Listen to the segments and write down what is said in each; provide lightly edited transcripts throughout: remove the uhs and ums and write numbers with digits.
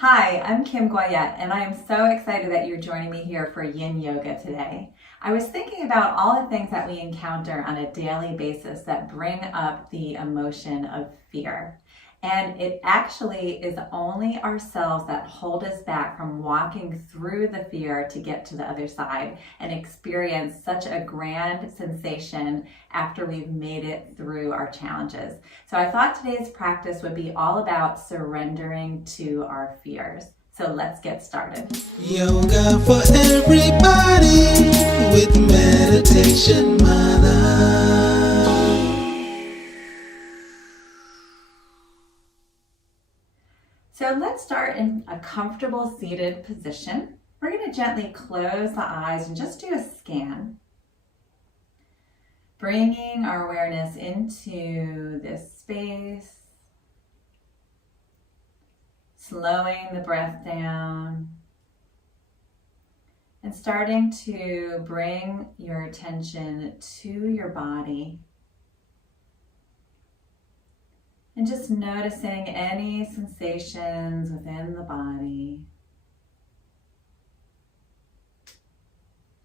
Hi, I'm Kim Goyette, and I am so excited that you're joining me here for Yin Yoga today. I was thinking about all the things that we encounter on a daily basis that bring up the emotion of fear. And it actually is only ourselves that hold us back from walking through the fear to get to the other side and experience such a grand sensation after we've made it through our challenges. So I thought today's practice would be all about surrendering to our fears. So let's get started. Yoga for everybody with Meditation Mutha. So let's start in a comfortable seated position. We're going to gently close the eyes and just do a scan. Bringing our awareness into this space. Slowing the breath down. And starting to bring your attention to your body. And just noticing any sensations within the body.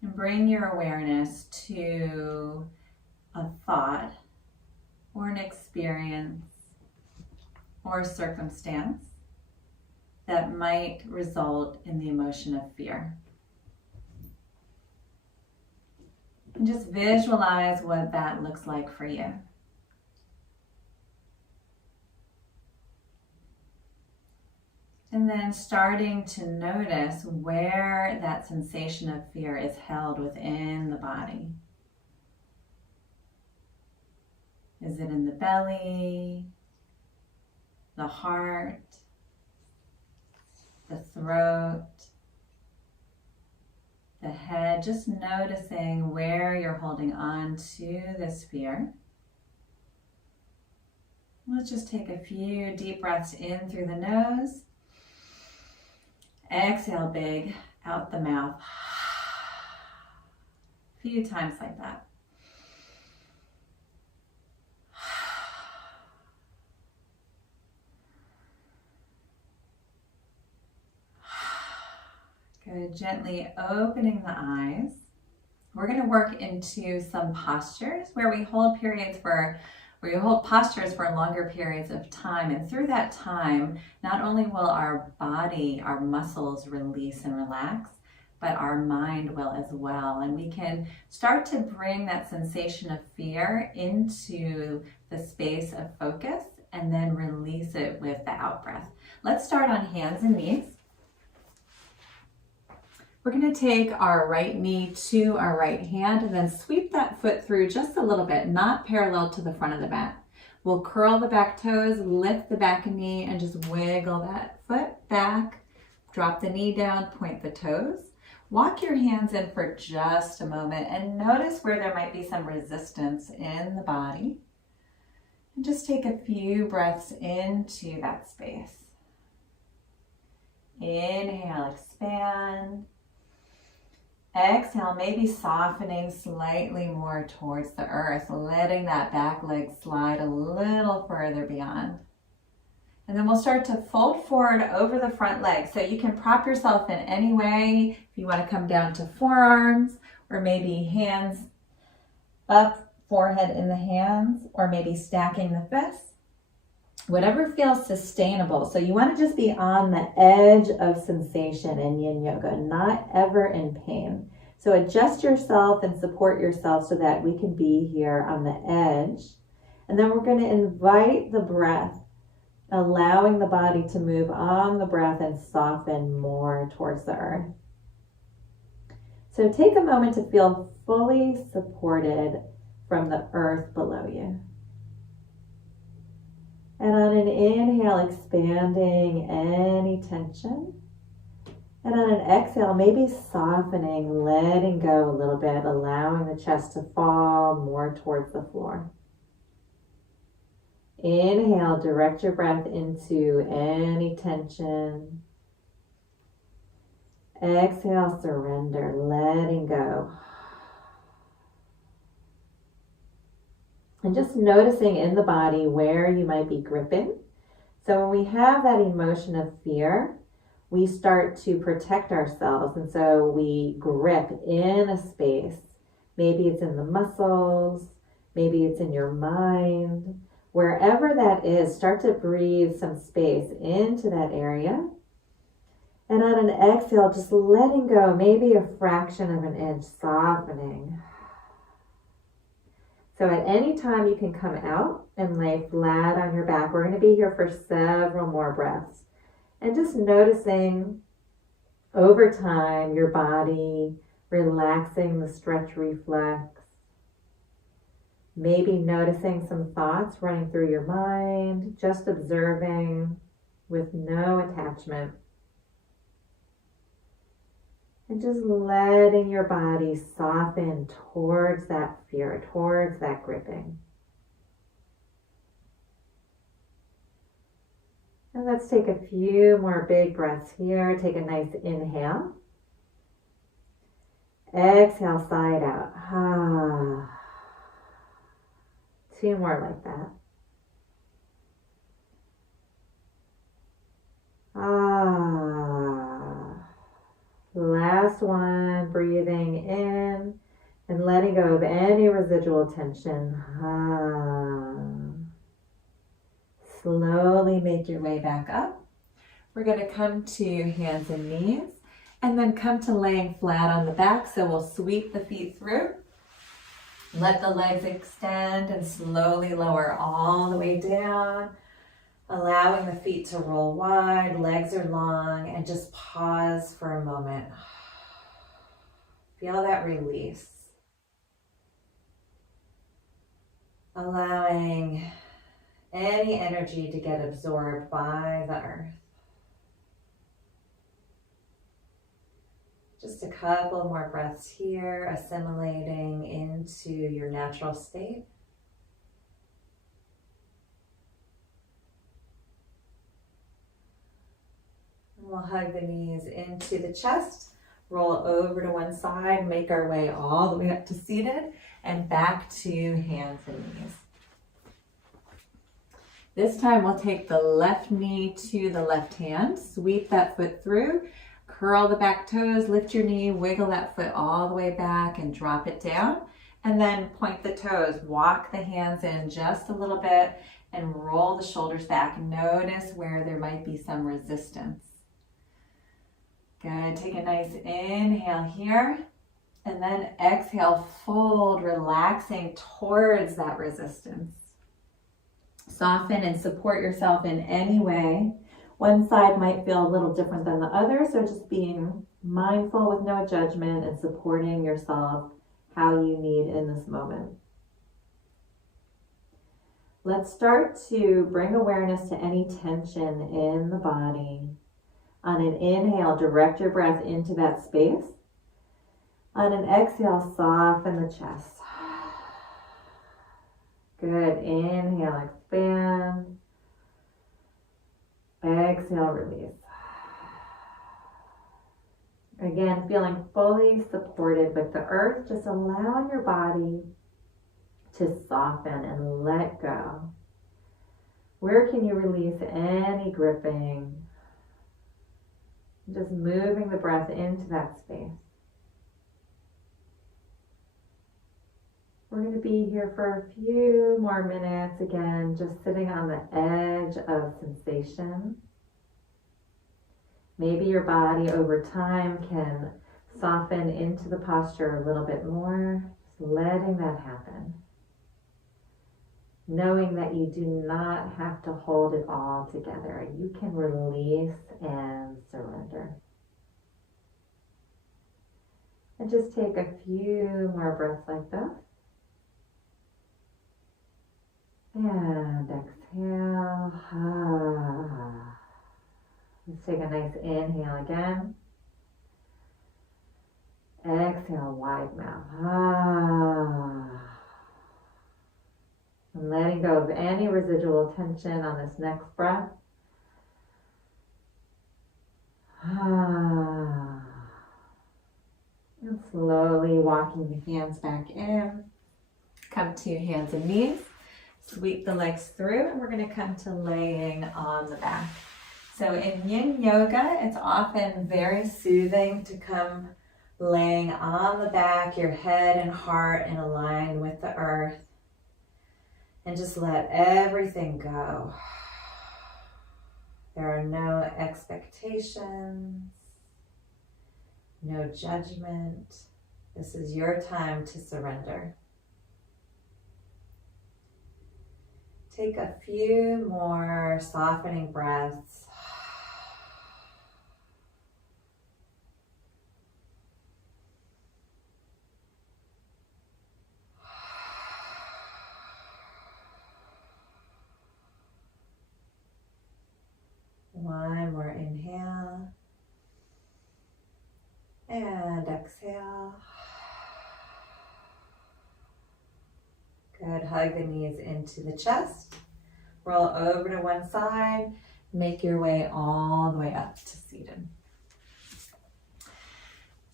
And bring your awareness to a thought or an experience or a circumstance that might result in the emotion of fear. And just visualize what that looks like for you. And then starting to notice where that sensation of fear is held within the body. Is it in the belly, the heart, the throat, the head? Just noticing where you're holding on to this fear. Let's just take a few deep breaths in through the nose. Exhale big out the mouth. A few times like that. Good. Gently opening the eyes. We're going to work into some postures where we hold postures for longer periods of time. And through that time, not only will our body, our muscles release and relax, but our mind will as well. And we can start to bring that sensation of fear into the space of focus and then release it with the out breath. Let's start on hands and knees. We're going to take our right knee to our right hand and then sweep that foot through just a little bit, not parallel to the front of the mat. We'll curl the back toes, lift the back knee, and just wiggle that foot back. Drop the knee down, point the toes. Walk your hands in for just a moment and notice where there might be some resistance in the body. And just take a few breaths into that space. Inhale, expand. Exhale, maybe softening slightly more towards the earth, letting that back leg slide a little further beyond. And then we'll start to fold forward over the front leg. So you can prop yourself in any way. If you want to come down to forearms, or maybe hands up, forehead in the hands, or maybe stacking the fists. Whatever feels sustainable. So you want to just be on the edge of sensation in Yin Yoga, not ever in pain. So adjust yourself and support yourself so that we can be here on the edge. And then we're going to invite the breath, allowing the body to move on the breath and soften more towards the earth. So take a moment to feel fully supported from the earth below you. And on an inhale, expanding any tension. And on an exhale, maybe softening, letting go a little bit, allowing the chest to fall more towards the floor. Inhale, direct your breath into any tension. Exhale, surrender, letting go. And just noticing in the body where you might be gripping. So when we have that emotion of fear, we start to protect ourselves. And so we grip in a space. Maybe it's in the muscles, maybe it's in your mind. Wherever that is, start to breathe some space into that area. And on an exhale, just letting go, maybe a fraction of an inch, softening. So at any time you can come out and lay flat on your back. We're going to be here for several more breaths. And just noticing over time your body relaxing the stretch reflex. Maybe noticing some thoughts running through your mind, just observing with no attachment. And just letting your body soften towards that fear, towards that gripping. And let's take a few more big breaths here. Take a nice inhale. Exhale, side out. Two more like that. Last one, breathing in and letting go of any residual tension. Slowly make your way back up. We're going to come to hands and knees and then come to laying flat on the back. So we'll sweep the feet through. Let the legs extend and slowly lower all the way down. Allowing the feet to roll wide, legs are long, and just pause for a moment. Feel that release. Allowing any energy to get absorbed by the earth. Just a couple more breaths here, assimilating into your natural state. We'll hug the knees into the chest, roll over to one side, make our way all the way up to seated and back to hands and knees. This time we'll take the left knee to the left hand, sweep that foot through, curl the back toes, lift your knee, wiggle that foot all the way back and drop it down. And then point the toes, walk the hands in just a little bit and roll the shoulders back. Notice where there might be some resistance. Good, take a nice inhale here, and then exhale, fold, relaxing towards that resistance. Soften and support yourself in any way. One side might feel a little different than the other, so just being mindful with no judgment and supporting yourself how you need in this moment. Let's start to bring awareness to any tension in the body. On an inhale, direct your breath into that space. On an exhale, soften the chest. Good. Inhale, expand. Exhale, release. Again, feeling fully supported with the earth. Just allow your body to soften and let go. Where can you release any gripping? Just moving the breath into that space. We're going to be here for a few more minutes. Again, just sitting on the edge of sensation. Maybe your body over time can soften into the posture a little bit more. Just letting that happen. Knowing that you do not have to hold it all together. You can release and surrender. And just take a few more breaths like that. And exhale. Let's take a nice inhale again. Exhale, wide mouth. And letting go of any residual tension on this next breath. And slowly walking the hands back in. Come to hands and knees. Sweep the legs through, and we're going to come to laying on the back. So in Yin Yoga, it's often very soothing to come laying on the back, your head and heart in line with the earth, and just let everything go. There are no expectations, no judgment. This is your time to surrender. Take a few more softening breaths. One more inhale and exhale. Good. Hug the knees into the chest. Roll over to one side. Make your way all the way up to seated.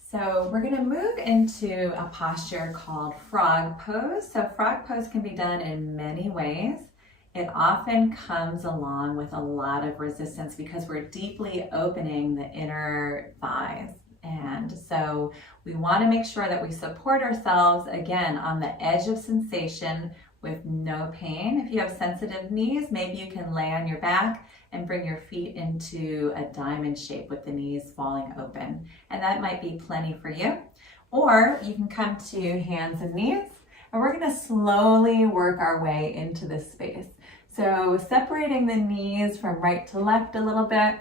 So we're going to move into a posture called frog pose. So frog pose can be done in many ways. It often comes along with a lot of resistance because we're deeply opening the inner thighs. And so we want to make sure that we support ourselves, again, on the edge of sensation with no pain. If you have sensitive knees, maybe you can lay on your back and bring your feet into a diamond shape with the knees falling open. And that might be plenty for you. Or you can come to hands and knees, and we're going to slowly work our way into this space. So separating the knees from right to left a little bit.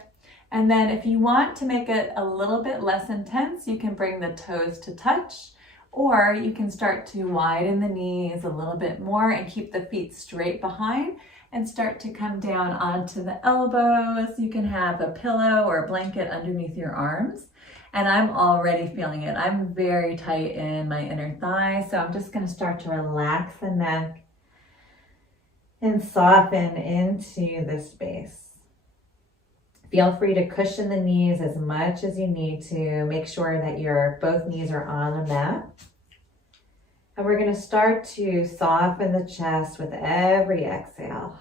And then if you want to make it a little bit less intense, you can bring the toes to touch, or you can start to widen the knees a little bit more and keep the feet straight behind and start to come down onto the elbows. You can have a pillow or a blanket underneath your arms. And I'm already feeling it. I'm very tight in my inner thigh, so I'm just going to start to relax the neck and soften into this space. Feel free to cushion the knees as much as you need to. Make sure that your both knees are on the mat. And we're going to start to soften the chest with every exhale.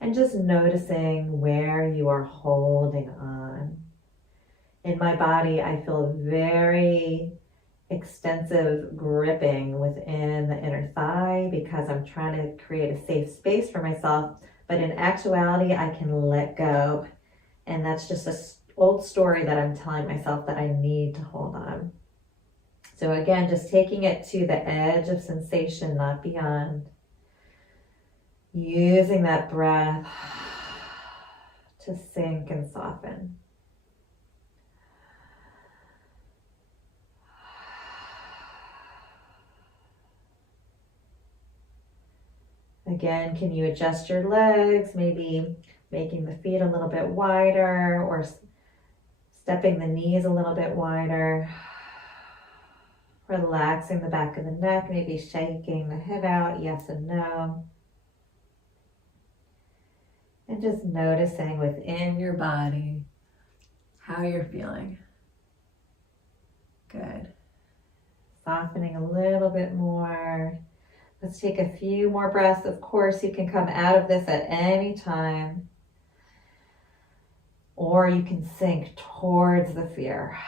And just noticing where you are holding on. In my body, I feel very extensive gripping within the inner thigh because I'm trying to create a safe space for myself. But in actuality, I can let go. And that's just an old story that I'm telling myself that I need to hold on. So again, just taking it to the edge of sensation, not beyond. Using that breath to sink and soften. Again, can you adjust your legs, maybe making the feet a little bit wider or stepping the knees a little bit wider. Relaxing the back of the neck, maybe shaking the head out, yes and no. And just noticing within your body how you're feeling. Good. Softening a little bit more. Let's take a few more breaths. Of course, you can come out of this at any time. Or you can sink towards the fear.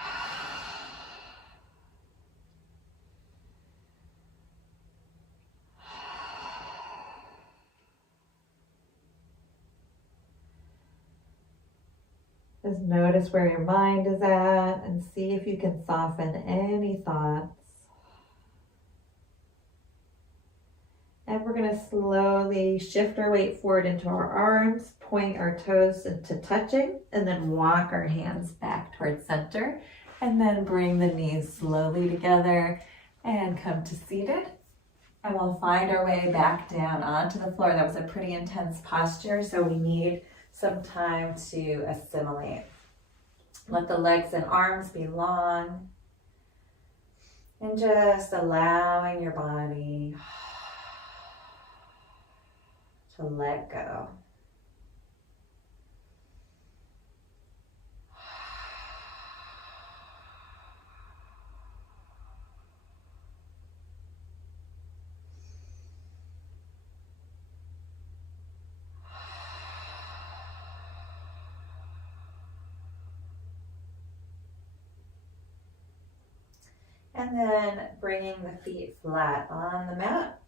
Just notice where your mind is at and see if you can soften any thoughts. And we're going to slowly shift our weight forward into our arms, point our toes into touching, and then walk our hands back towards center. And then bring the knees slowly together and come to seated. And we'll find our way back down onto the floor. That was a pretty intense posture, so we need some time to assimilate. Let the legs and arms be long. And just allowing your body to let go. And then bringing the feet flat on the mat.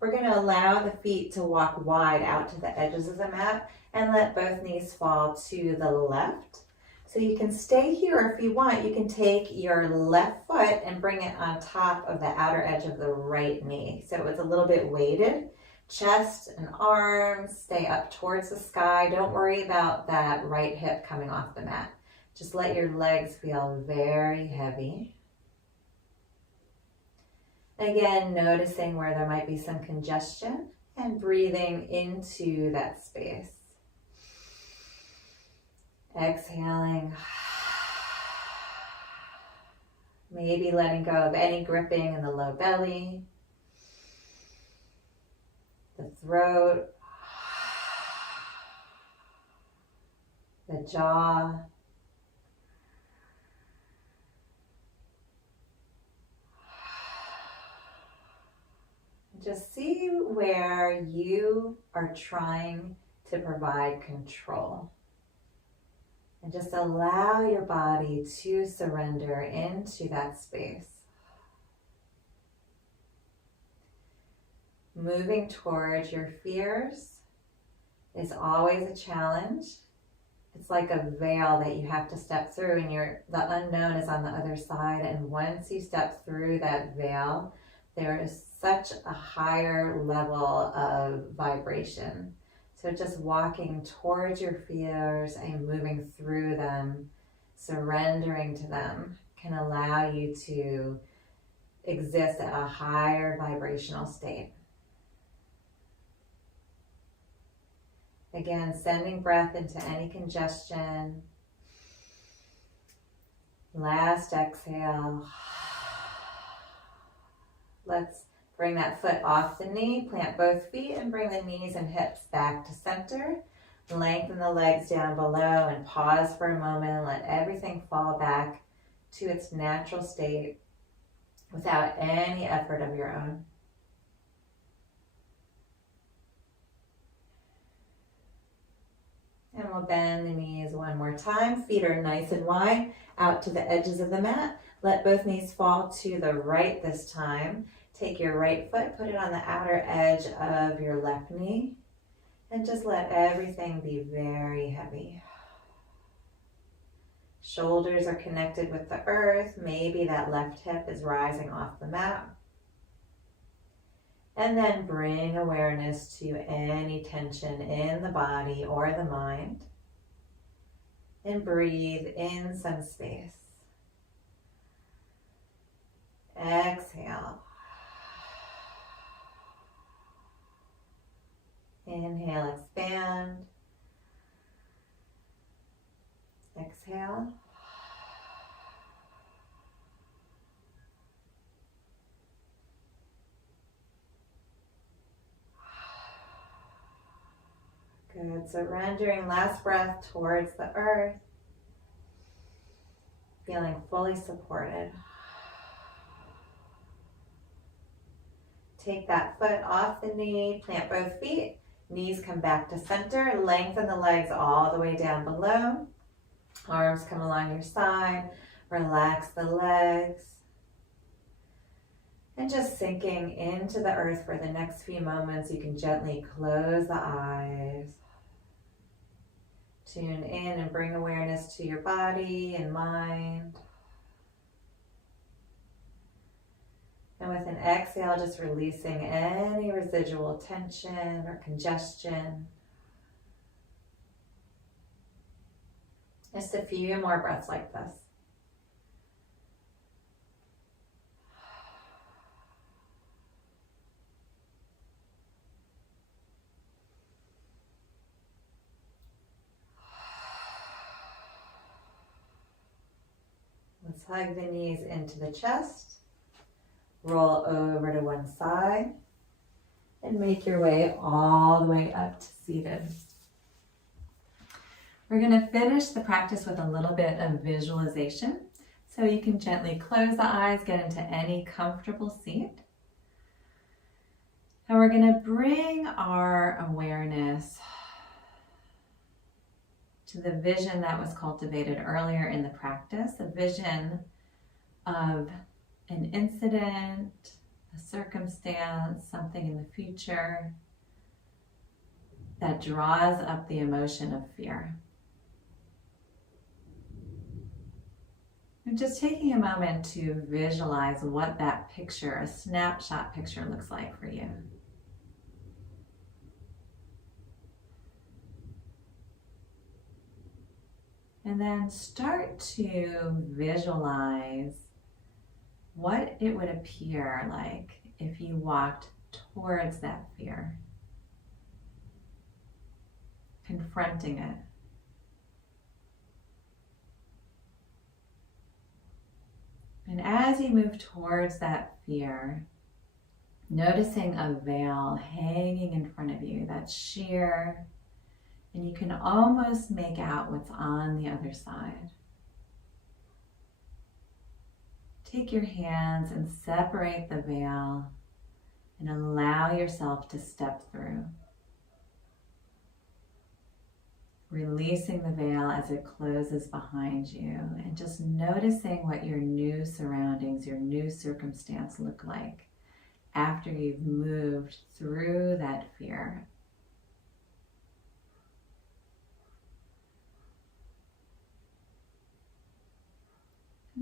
We're going to allow the feet to walk wide out to the edges of the mat and let both knees fall to the left. So you can stay here, or if you want, you can take your left foot and bring it on top of the outer edge of the right knee. So it's a little bit weighted. Chest and arms stay up towards the sky. Don't worry about that right hip coming off the mat. Just let your legs feel very heavy. Again, noticing where there might be some congestion and breathing into that space. Exhaling. Maybe letting go of any gripping in the low belly, the throat, the jaw. Just see where you are trying to provide control. And just allow your body to surrender into that space. Moving towards your fears is always a challenge. It's like a veil that you have to step through, and the unknown is on the other side. And once you step through that veil, there is such a higher level of vibration. So just walking towards your fears and moving through them, surrendering to them, can allow you to exist at a higher vibrational state. Again, sending breath into any congestion. Last exhale. Let's bring that foot off the knee, plant both feet, and bring the knees and hips back to center. Lengthen the legs down below and pause for a moment and let everything fall back to its natural state without any effort of your own. And we'll bend the knees one more time. Feet are nice and wide out to the edges of the mat. Let both knees fall to the right this time. Take your right foot, put it on the outer edge of your left knee, and just let everything be very heavy. Shoulders are connected with the earth. Maybe that left hip is rising off the mat. And then bring awareness to any tension in the body or the mind. And breathe in some space. Exhale. Inhale, expand. Exhale. Good. Surrendering, last breath towards the earth. Feeling fully supported. Take that foot off the knee, plant both feet. Knees come back to center. Lengthen the legs all the way down below. Arms come along your side. Relax the legs. And just sinking into the earth for the next few moments, you can gently close the eyes. Tune in and bring awareness to your body and mind. And with an exhale, just releasing any residual tension or congestion. Just a few more breaths like this. Let's hug the knees into the chest. Roll over to one side and make your way all the way up to seated. We're going to finish the practice with a little bit of visualization. So you can gently close the eyes, get into any comfortable seat. And we're going to bring our awareness to the vision that was cultivated earlier in the practice, a vision of an incident, a circumstance, something in the future that draws up the emotion of fear. And just taking a moment to visualize what that picture, a snapshot picture, looks like for you. And then start to visualize what it would appear like if you walked towards that fear, confronting it. And as you move towards that fear, noticing a veil hanging in front of you that's sheer, and you can almost make out what's on the other side. Take your hands and separate the veil and allow yourself to step through. Releasing the veil as it closes behind you and just noticing what your new surroundings, your new circumstance look like after you've moved through that fear.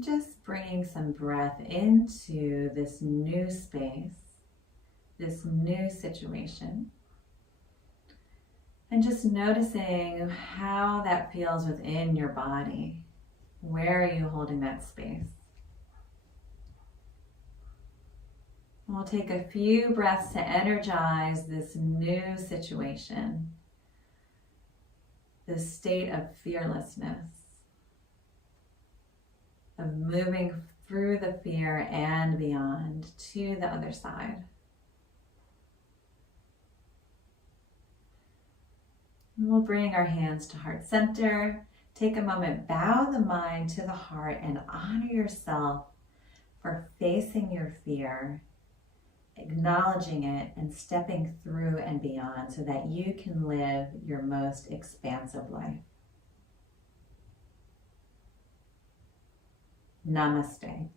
Just bringing some breath into this new space, this new situation, and just noticing how that feels within your body. Where are you holding that space? And we'll take a few breaths to energize this new situation, this state of fearlessness, of moving through the fear and beyond to the other side. And we'll bring our hands to heart center. Take a moment, bow the mind to the heart, and honor yourself for facing your fear, acknowledging it, and stepping through and beyond so that you can live your most expansive life. Namaste.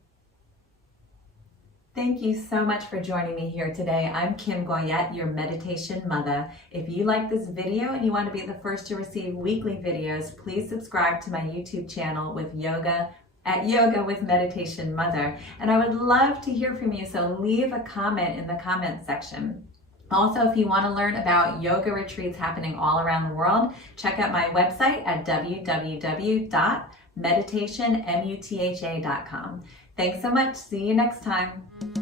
Thank you so much for joining me here today. I'm Kim Goyette, your Meditation Mutha. If you like this video and you want to be the first to receive weekly videos, please subscribe to my YouTube channel with Yoga with Meditation Mutha. And I would love to hear from you, so leave a comment in the comment section. Also, if you want to learn about yoga retreats happening all around the world, check out my website at www.meditationmutha.com. Thanks so much. See you next time.